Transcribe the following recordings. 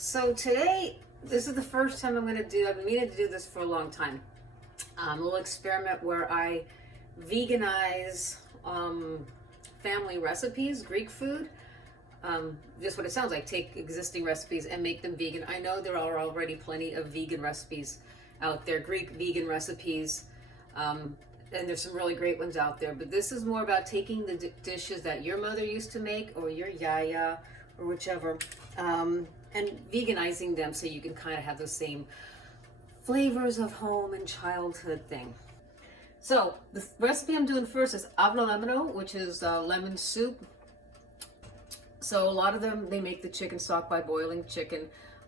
So today, this is the first time I've been meaning to do this for a long time. A little experiment where I veganize family recipes, Greek food. Just what it sounds like, take existing recipes and make them vegan. I know there are already plenty of vegan recipes out there, Greek vegan recipes, and there's some really great ones out there. But this is more about taking the dishes that your mother used to make, or your Yia Yia, or whichever, and veganizing them so you can kind of have those same flavors of home and childhood thing. So the recipe I'm doing first is avgnolemono, which is lemon soup. So a lot of them, they make the chicken stock by boiling chicken.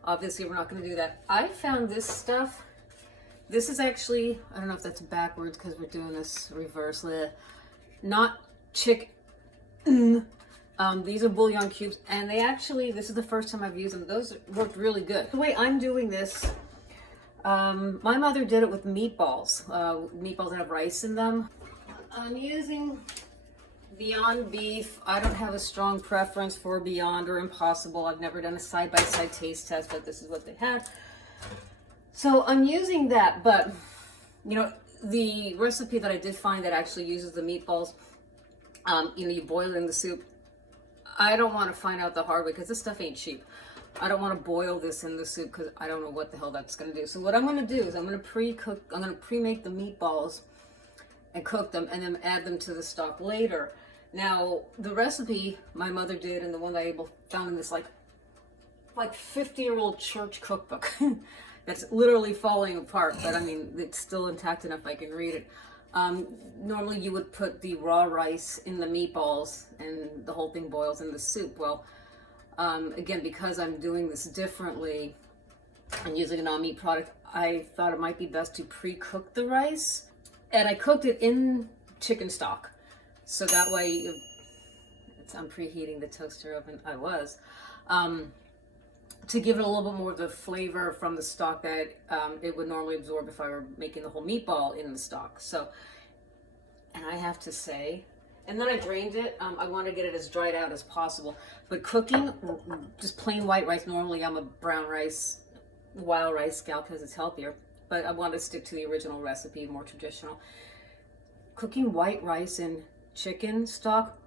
Obviously, we're not going to do that. I found this stuff. This is actually, I don't know if that's backwards because we're doing this reverse. Not chicken. These are bouillon cubes, and they actually, this is the first time I've used them. Those worked really good. The way I'm doing this, my mother did it with meatballs. Meatballs that have rice in them. I'm using Beyond Beef. I don't have a strong preference for Beyond or Impossible. I've never done a side-by-side taste test, but this is what they had. So I'm using that, but you know, the recipe that I did find that actually uses the meatballs, you know, you boil it in the soup. I don't want to find out the hard way because this stuff ain't cheap. I don't want to boil this in the soup because I don't know what the hell that's going to do. So what I'm going to do is I'm going to pre-make the meatballs and cook them and then add them to the stock later. Now, the recipe my mother did and the one that I found in this like 50-year-old church cookbook that's literally falling apart, but I mean, it's still intact enough I can read it. Normally you would put the raw rice in the meatballs and the whole thing boils in the soup. Well, again, because I'm doing this differently and using a non-meat product, I thought it might be best to pre-cook the rice. And I cooked it in chicken stock. So that way, I'm preheating the toaster oven. I was. To give it a little bit more of the flavor from the stock that it would normally absorb if I were making the whole meatball in the stock. So, and I have to say, and then I drained it. I want to get it as dried out as possible. But cooking just plain white rice, normally I'm a brown rice, wild rice gal because it's healthier. But I want to stick to the original recipe, more traditional. Cooking white rice in chicken stock,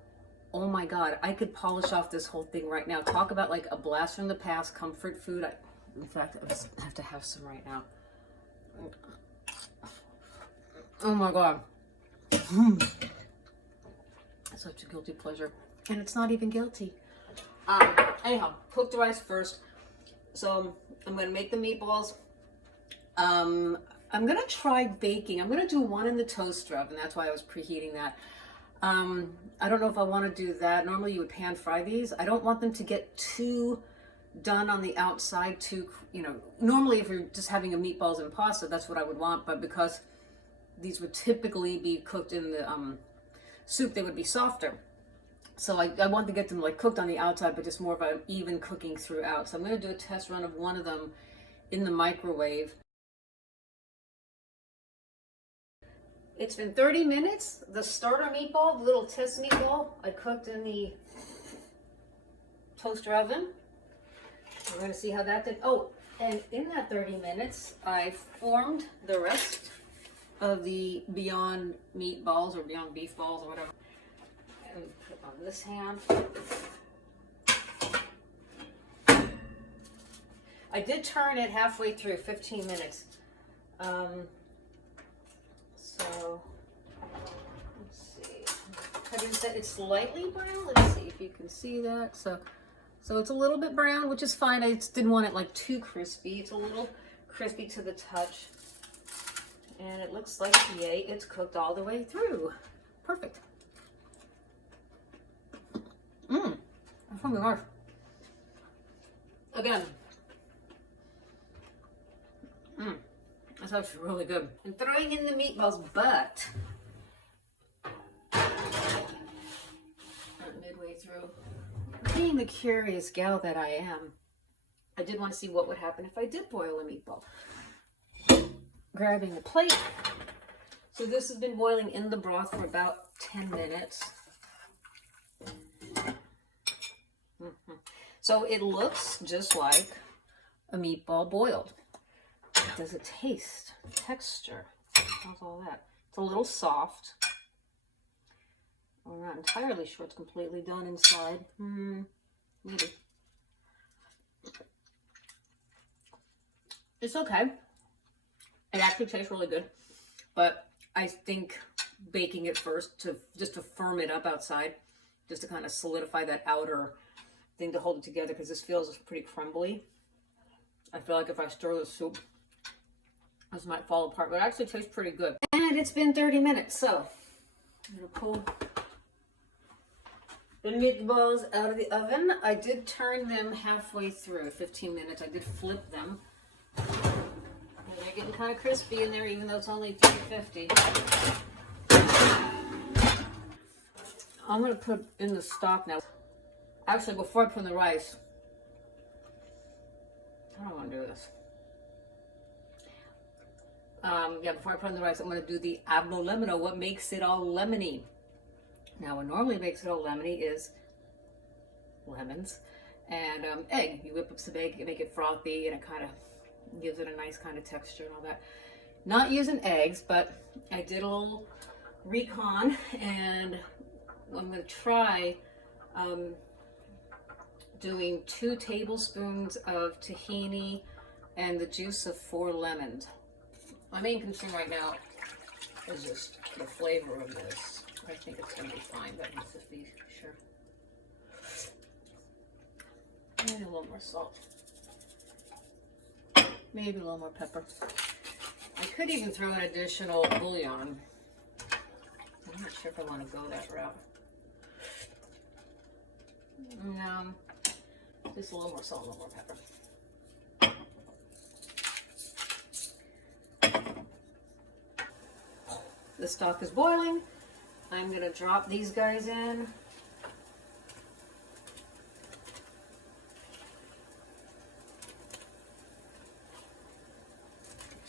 oh my God, I could polish off this whole thing right now. Talk about like a blast from the past, comfort food. In fact, I just have to have some right now. Oh my God. Such a guilty pleasure. And it's not even guilty. Anyhow, cook the rice first. So I'm going to make the meatballs. I'm going to try baking. I'm going to do one in the toaster oven. That's why I was preheating that. I don't know if I want to do that. Normally you would pan fry these. I don't want them to get too done on the outside, too, you know, normally if you're just having a meatballs and pasta, that's what I would want. But because these would typically be cooked in the soup, they would be softer. So I want to get them like cooked on the outside, but just more of an even cooking throughout. So I'm going to do a test run of one of them in the microwave. It's been 30 minutes. The starter meatball, the little test meatball, I cooked in the toaster oven. We're going to see how that did. Oh, and in that 30 minutes, I formed the rest of the Beyond meatballs or Beyond beef balls or whatever. And put it on this hand. I did turn it halfway through, 15 minutes. So, let's see. It's slightly brown. Let's see if you can see that. So it's a little bit brown, which is fine. I just didn't want it like too crispy. It's a little crispy to the touch. And it looks like, yay, it's cooked all the way through. Perfect. That's something else. Again. That's actually really good. I'm throwing in the meatballs, but midway through, being the curious gal that I am, I did want to see what would happen if I did boil a meatball. Grabbing the plate. So this has been boiling in the broth for about 10 minutes. So it looks just like a meatball boiled. What does it taste? Texture. How's all that? It's a little soft. I'm not entirely sure it's completely done inside. Maybe. It's okay. It actually tastes really good. But I think baking it first just to firm it up outside, just to kind of solidify that outer thing to hold it together, because this feels pretty crumbly. I feel like if I stir the soup, this might fall apart, but it actually tastes pretty good. And it's been 30 minutes, so I'm gonna pull the meatballs out of the oven. I did turn them halfway through, 15 minutes. I did flip them. And they're getting kind of crispy in there, even though it's only 350. I'm gonna put in the stock now. Actually, before I put in the rice, I don't want to do this. Before I put in the rice, I'm going to do the avgnolemono, what makes it all lemony. Now, what normally makes it all lemony is lemons and egg. You whip up some egg, you make it frothy, and it kind of gives it a nice kind of texture and all that. Not using eggs, but I did a little recon, and I'm going to try doing 2 tablespoons of tahini and the juice of 4 lemons. My main concern right now is just the flavor of this. I think it's going to be fine, but let's just be sure. Maybe a little more salt. Maybe a little more pepper. I could even throw an additional bouillon. I'm not sure if I want to go that route. No, just a little more salt, a little more pepper. The stock is boiling. I'm going to drop these guys in.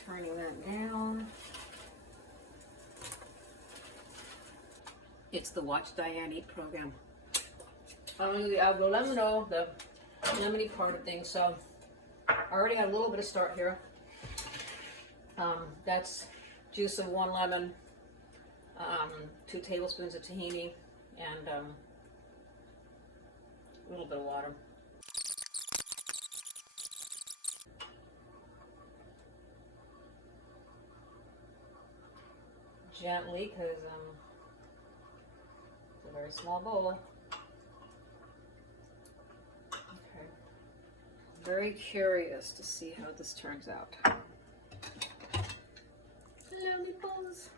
Turning that down. It's the Watch Diane Eat program. I'm going to do the avgolemono, the lemony part of things. So I already got a little bit of start here. That's juice of 1 lemon, 2 tablespoons of tahini, and a little bit of water. Gently, because it's a very small bowl. Okay. Very curious to see how this turns out. Hello, meatballs.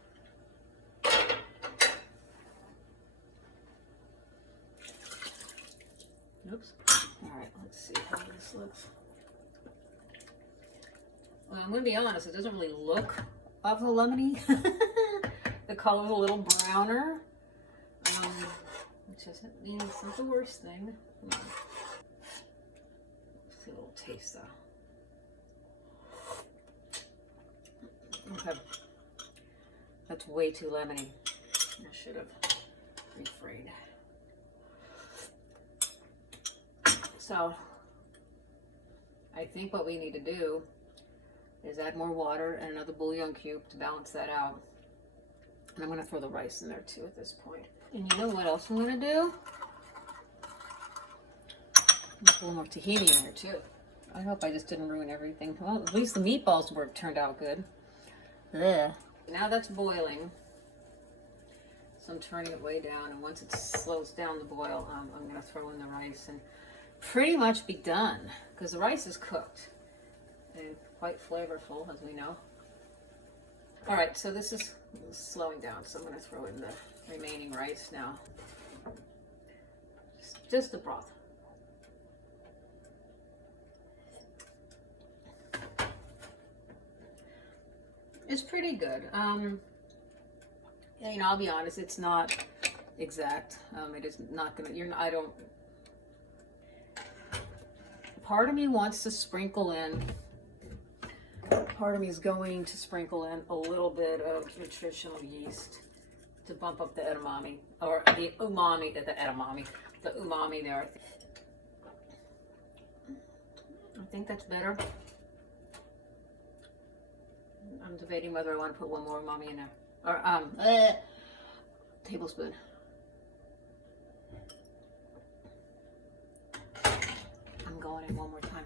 Oops. All right, let's see how this looks. Well, I'm going to be honest, it doesn't really look awful lemony. The color's a little browner, which isn't, it's not the worst thing. Let's see a little taste though. Okay, that's way too lemony. I should have refrained. So I think what we need to do is add more water and another bouillon cube to balance that out. And I'm going to throw the rice in there too at this point. And you know what else I'm going to do? Put a little more tahini in there too. I hope I just didn't ruin everything. Well, at least the meatballs turned out good. Ugh. Now that's boiling. So I'm turning it way down, and once it slows down the boil, I'm going to throw in the rice and pretty much be done, because the rice is cooked and quite flavorful, as we know. All right, so this is slowing down, so I'm going to throw in the remaining rice now. Just the broth. It's pretty good. You know, I'll be honest, it's not exact. It is not gonna, part of me wants to sprinkle in, part of me is going to sprinkle in a little bit of nutritional yeast to bump up the edamame, or the umami, the umami there. I think that's better. I'm debating whether I want to put one more umami in there. Or, tablespoon. I'm going in one more time.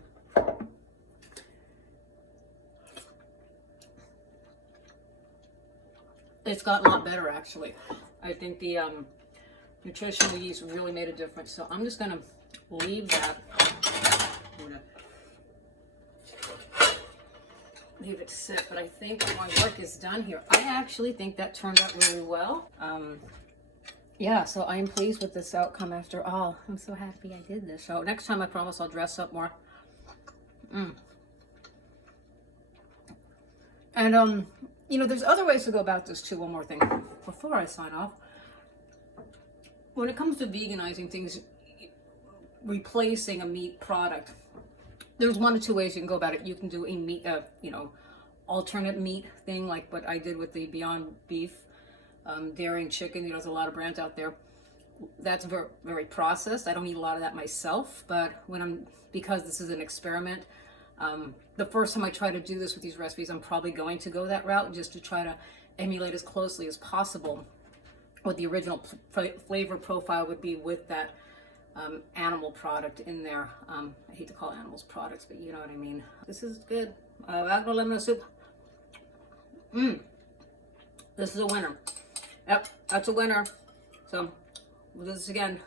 It's gotten a lot better, actually. I think the nutritional yeast really made a difference. So I'm just going to leave that. I'm going to leave it sit, but I think my work is done here. I actually think that turned out really well. Yeah, so I'm pleased with this outcome after all. I'm so happy I did this. So next time I promise I'll dress up more. And you know, there's other ways to go about this too. One more thing before I sign off. When it comes to veganizing things, replacing a meat product, there's one or two ways you can go about it. You can do a meat, you know, alternate meat thing, like what I did with the Beyond Beef, dairy and chicken. You know, there's a lot of brands out there. That's very, very processed. I don't eat a lot of that myself, but because this is an experiment, the first time I try to do this with these recipes, I'm probably going to go that route just to try to emulate as closely as possible what the original flavor profile would be with that animal product in there. I hate to call animals products, but you know what I mean. This is good. Avgnolemono soup. This is a winner. Yep, that's a winner. So we'll do this again.